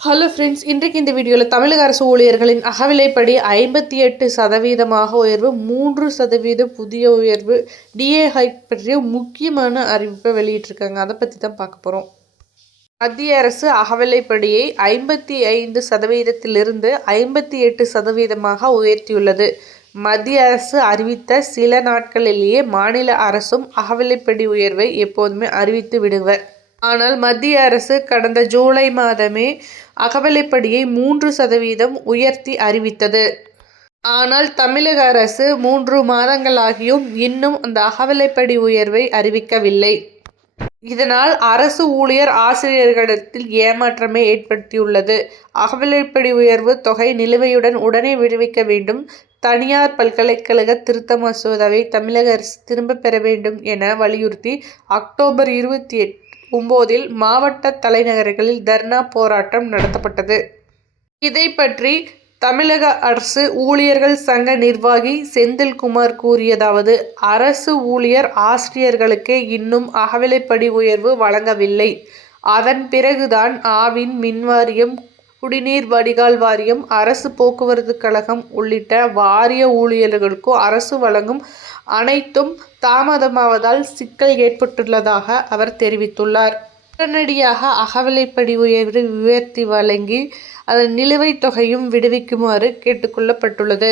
Hello friends இன்றைக்கு இந்த வீடியோவில் தமிழக அரசு ஊழியர்களின் அகவிலைப்படி ஐம்பத்தி எட்டு சதவீதமாக உயர்வு மூன்று சதவீத புதிய உயர்வு டிஏ ஹைக் பற்றிய முக்கியமான அறிவிப்பை வெளியிட்டிருக்காங்க. அதை பற்றி தான் பார்க்க போகிறோம் மத்திய அரசு அகவிலைப்படியை ஐம்பத்தி ஐந்து சதவீதத்திலிருந்து ஐம்பத்தி எட்டு சதவீதமாக உயர்த்தியுள்ளது. மத்திய அரசு அறிவித்த சில நாட்களிலேயே மாநில அரசும் அகவிலைப்படி உயர்வை எப்போதுமே அறிவித்து விடுவர். ஆனால் மத்திய அரசு கடந்த ஜூலை மாதமே அகவலைப்படியை மூன்று சதவீதம் உயர்த்தி அறிவித்தது. ஆனால் தமிழக அரசு மூன்று மாதங்களாகியும் இன்னும் அந்த அகவலைப்படி உயர்வை அறிவிக்கவில்லை. இதனால் அரசு ஊழியர் ஆசிரியர்களிடத்தில் ஏமாற்றமே ஏற்படுத்தியுள்ளது. அகவிலைப்படி உயர்வு தொகை நிலுவையுடன் உடனே விடுவிக்க வேண்டும். தனியார் பல்கலைக்கழக திருத்த மசோதாவை தமிழக அரசு திரும்ப பெற வேண்டும் என வலியுறுத்தி அக்டோபர் இருபத்தி எட்டு ஒம்போதில் மாவட்ட தலைநகர்களில் தர்ணா போராட்டம் நடத்தப்பட்டது. இதை பற்றி தமிழக அரசு ஊழியர்கள் சங்க நிர்வாகி செந்தில்குமார் கூறியதாவது அரசு ஊழியர் ஆசிரியர்களுக்கு இன்னும் அகவிலைப்படி உயர்வு வழங்கவில்லை. அதன் பிறகுதான் ஆவின் மின்வாரியம் குடிநீர் வடிகால் வாரியம் அரசு போக்குவரத்து கழகம் உள்ளிட்ட வாரிய ஊழியர்களுக்கும் அரசு வழங்கும் அனைத்தும் தாமதமாவதால் சிக்கல் ஏற்பட்டுள்ளதாக அவர் தெரிவித்துள்ளார். உடனடியாக அகவிலைப்படி உயர்வு உயர்த்தி வழங்கி அதன் நிலுவைத் தொகையும் விடுவிக்குமாறு கேட்டுக்கொள்ளப்பட்டுள்ளது